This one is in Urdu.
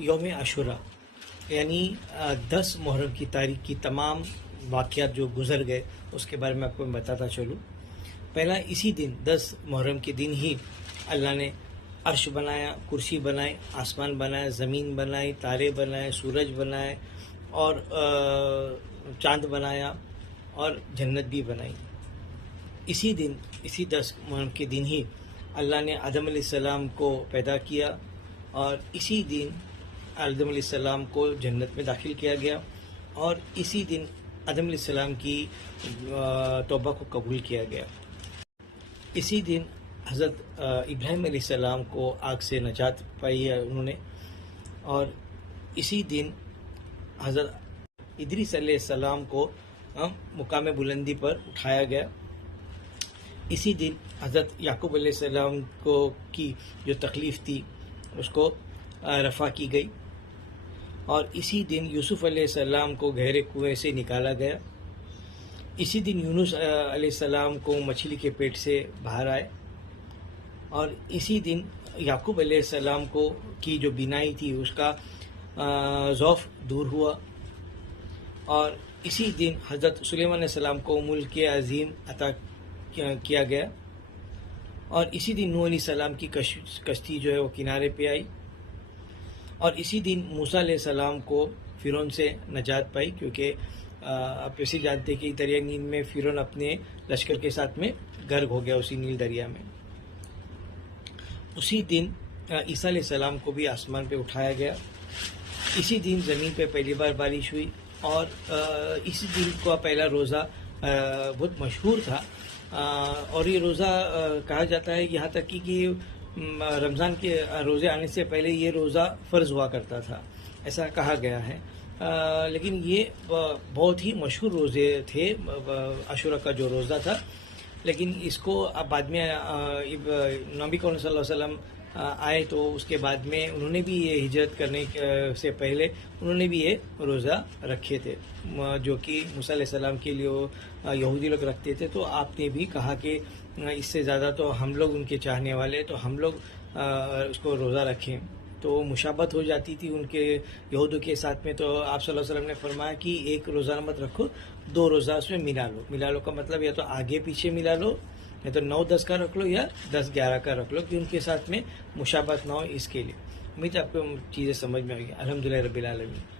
یوم عاشورہ یعنی 10 محرم کی تاریخ کی تمام واقعات جو گزر گئے اس کے بارے میں آپ کو میں بتاتا چلوں۔ پہلا اسی دن 10 محرم کے دن ہی اللہ نے عرش بنایا، کرسی بنائے، آسمان بنایا، زمین بنائی، تارے بنائے، سورج بنائے اور چاند بنایا اور جنت بھی بنائی۔ اسی دن، اسی 10 محرم کے دن ہی اللہ نے آدم علیہ السلام کو پیدا کیا اور اسی دن آدم علیہ السلام کو جنت میں داخل کیا گیا اور اسی دن آدم علیہ السلام کی توبہ کو قبول کیا گیا۔ اسی دن حضرت ابراہیم علیہ السلام کو آگ سے نجات پائی ہے انہوں نے، اور اسی دن حضرت ادریس علیہ السلام کو مقام بلندی پر اٹھایا گیا۔ اسی دن حضرت یعقوب علیہ السلام کو کی جو تکلیف تھی اس کو رفع کی گئی، اور اسی دن یوسف علیہ السلام کو گہرے کنویں سے نکالا گیا۔ اسی دن یونس علیہ السلام کو مچھلی کے پیٹ سے باہر آئے، اور اسی دن یعقوب علیہ السلام کو کی جو بینائی تھی اس کا ضعف دور ہوا، اور اسی دن حضرت سلیمان علیہ السلام کو ملک عظیم عطا کیا گیا، اور اسی دن نوح علیہ السلام کی کشتی جو ہے وہ کنارے پہ آئی، اور اسی دن موسیٰ علیہ السلام کو فرعون سے نجات پائی، کیونکہ آپ ایسے جانتے ہیں کہ دریا نیل میں فرعون اپنے لشکر کے ساتھ میں غرق ہو گیا اسی نیل دریا میں۔ اسی دن عیسیٰ علیہ السلام کو بھی آسمان پہ اٹھایا گیا۔ اسی دن زمین پہ پہلی بار بارش ہوئی، اور اسی دن کا پہلا روزہ بہت مشہور تھا، اور یہ روزہ کہا جاتا ہے یہاں تک کہ رمضان کے روزے آنے سے پہلے یہ روزہ فرض ہوا کرتا تھا، ایسا کہا گیا ہے، لیکن یہ بہت ہی مشہور روزے تھے عاشورہ کا جو روزہ تھا۔ لیکن اس کو اب بعد میں نبی کریم صلی اللہ علیہ وسلم آئے تو اس کے بعد میں انہوں نے بھی یہ ہجرت کرنے سے پہلے انہوں نے بھی یہ روزہ رکھے تھے، جو کہ موسیٰ علیہ السلام کے لیے یہودی لوگ رکھتے تھے، تو آپ نے بھی کہا کہ اس سے زیادہ تو ہم لوگ ان کے چاہنے والے، تو ہم لوگ اس کو روزہ رکھیں، تو مشابہت ہو جاتی تھی ان کے یہودوں کے ساتھ میں۔ تو آپ صلی اللہ علیہ وسلم نے فرمایا کہ ایک روزہ مت رکھو، 2 روزہ اس میں ملا لو کا مطلب یا تو آگے پیچھے ملا لو، یا تو 9-10 کا رکھ لو یا 10-11 کا رکھ لو، کہ ان کے ساتھ میں مشابہت نہ ہو، اس کے لیے۔ امید آپ کو چیزیں سمجھ میں آئی۔ الحمدللہ رب العالمین۔